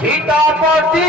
सीतापति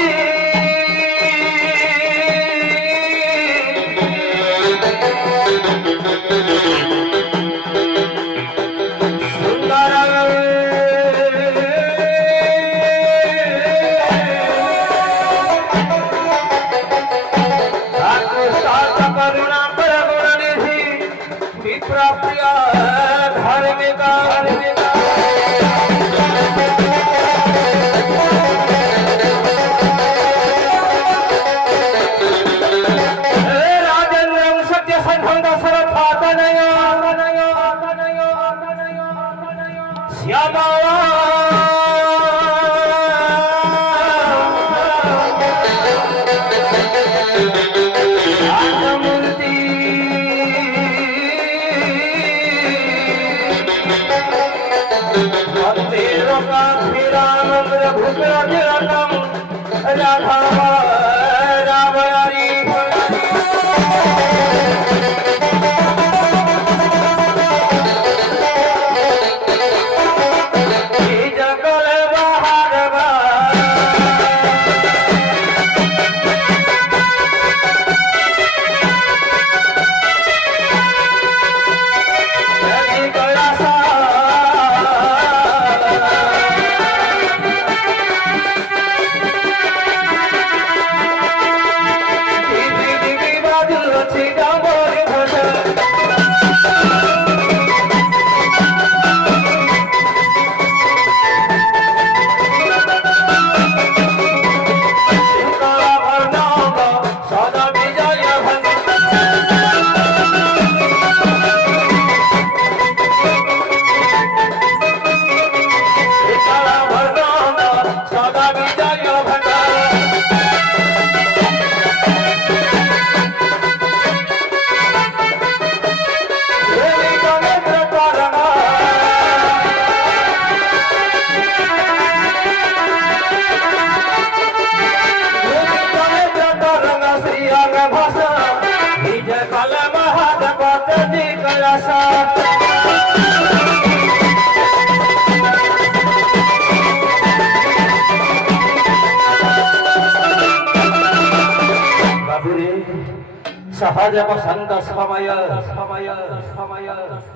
सहज बसंत समय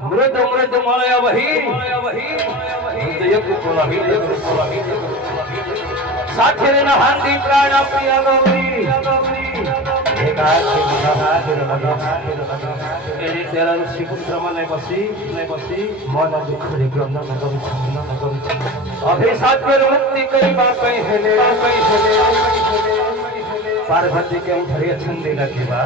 मृद मृद मलय वही साखिर नहांदी प्राण प्रिय गौरी तेरा श्रीपुत्र मन बसी मन दुख क्रंदन अभिशाप मुक्ति करिबा हेले पार्वती के धैर्य छंदी नथिबा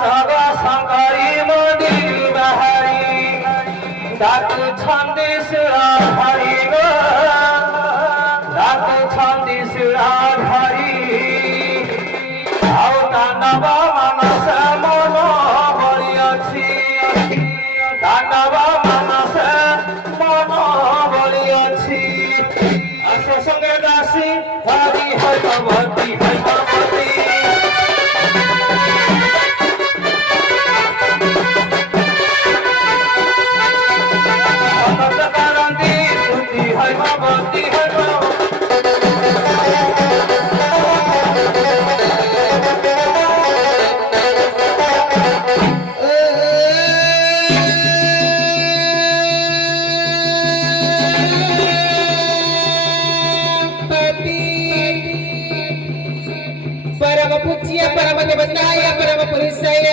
सागा संकारी मोदी बहारी डाक छंदी सिरा भारी गो डाक छंदी सिरा भारी आओ दानवा मानस मनो बड़ी अच्छी दानवा मानस मनो बड़ी अच्छी आशा संगे दासी हरि है भगवती है भगवती परम पूज्य परम देवताय परम पुरुषाय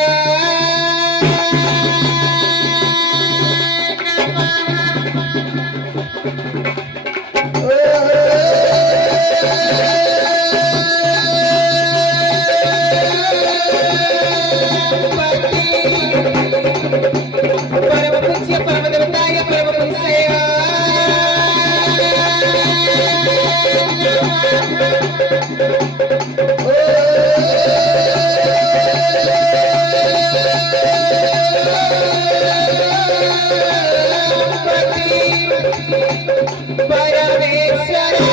परम पूज्य परम देवताय परम पुरुषाय परमेश्वराय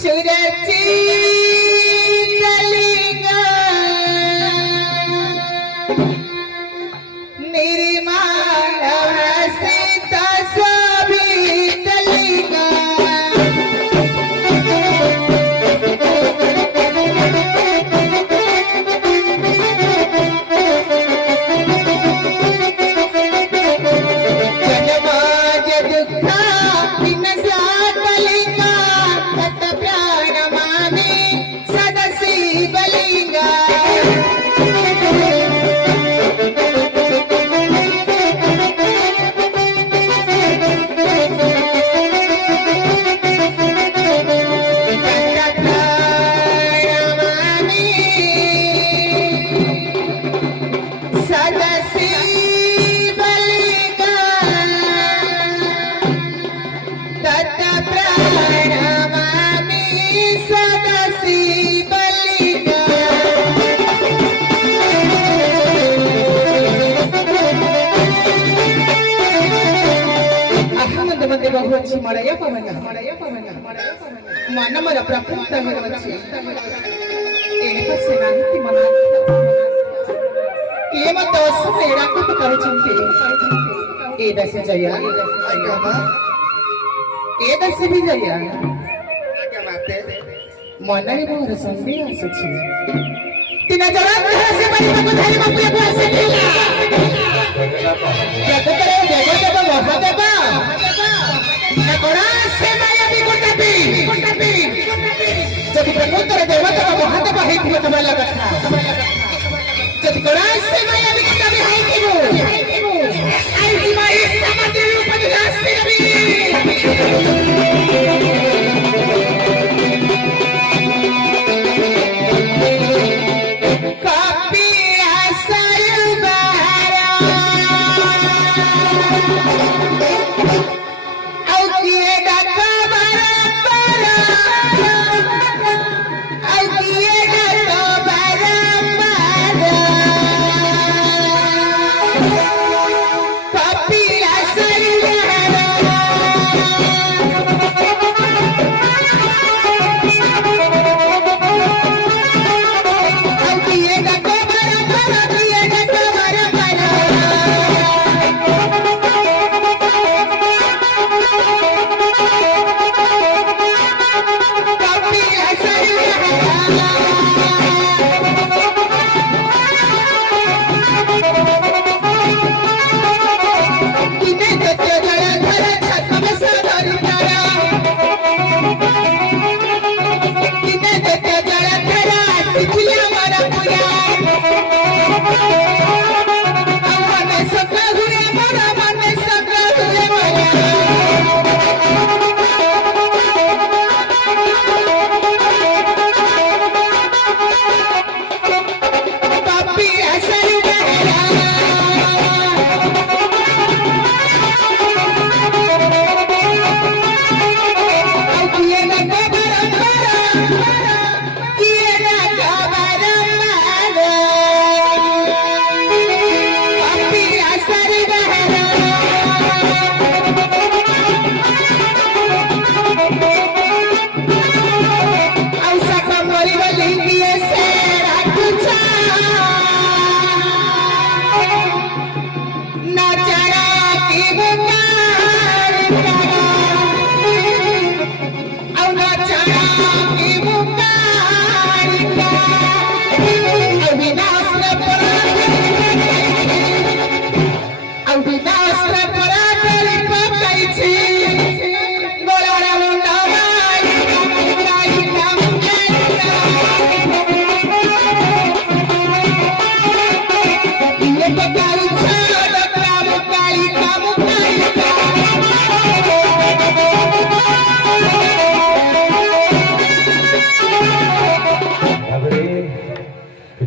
सुरची कलिंगा निर्माण हसिता सभी कलिंगा मन मला प्रफुल्ल होवची एणपसे नाही मला के मत सेड़ा को करूचंती ए दस जया ए दस भी जया क्या बात है मनने मोर संदेह आसुची तिना जरा से बड़ी को धरी बापू को से दिला जग करे देव महादेवा ना कोड़ा से माया भी कोटपी जब प्रभुतर देवता महादेव हेतिव तमला कथा जब कोड़ा से माया भी कोटपी हेतिव आई की माई समाधि रूप दिलासी रवि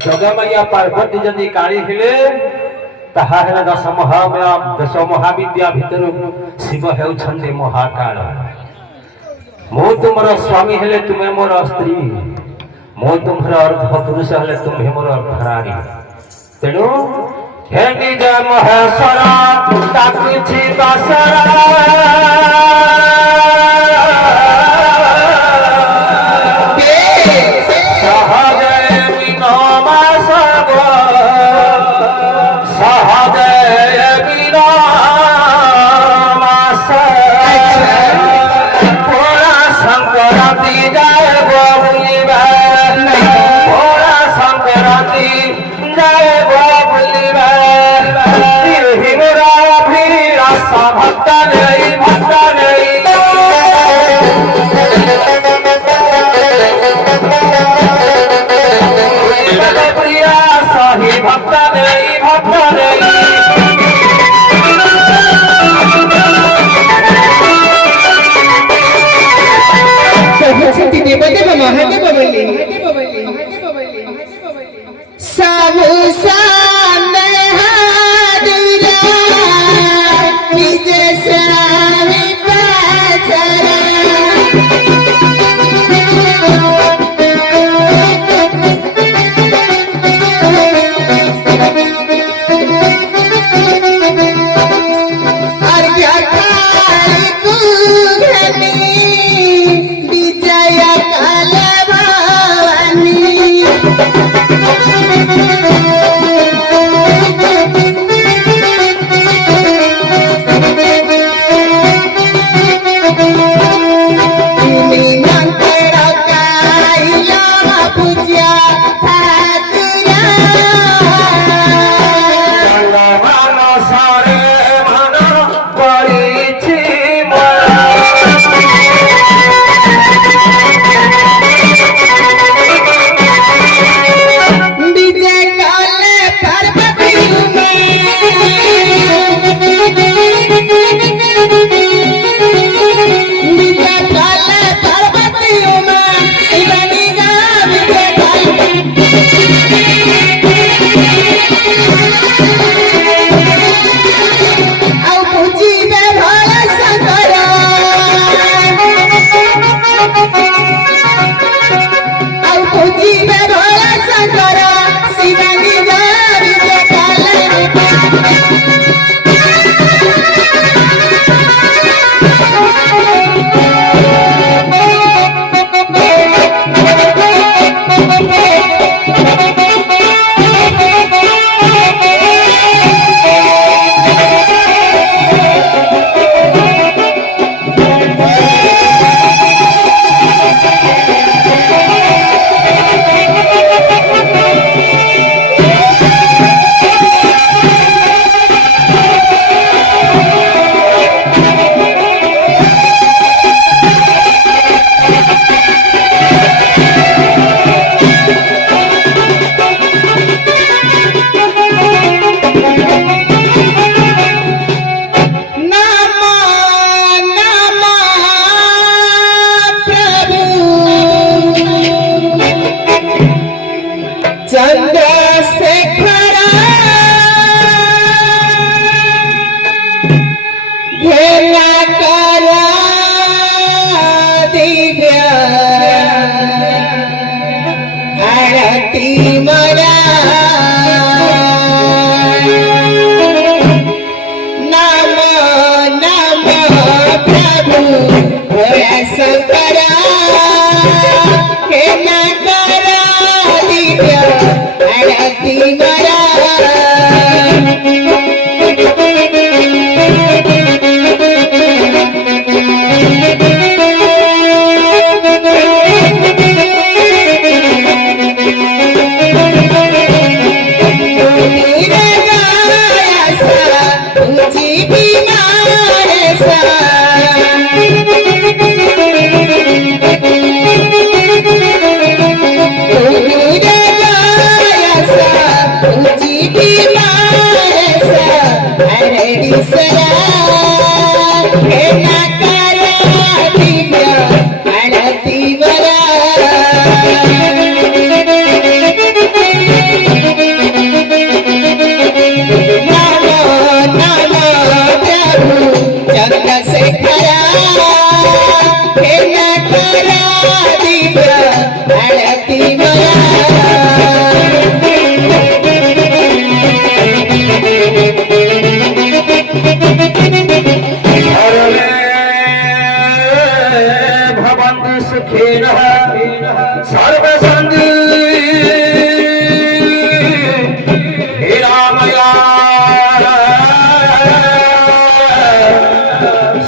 जगमैया पार्वती जदि काली हेले ताहा हेला दश महाविद्या भितर शिव हेउछन्ते महाकाल मो तुमर स्वामी हेले तुमे मोर स्त्री मो तुमर अर्ध पुरुष हेले तुम्हे मोर अर्धरानी तेणु हे निज महेश्वर ताकुछि दशरा महादेव बबली सब सामने हादुरा निज स्वामी पासरा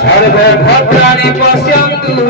सर्वभद्राणि पश्यन्तु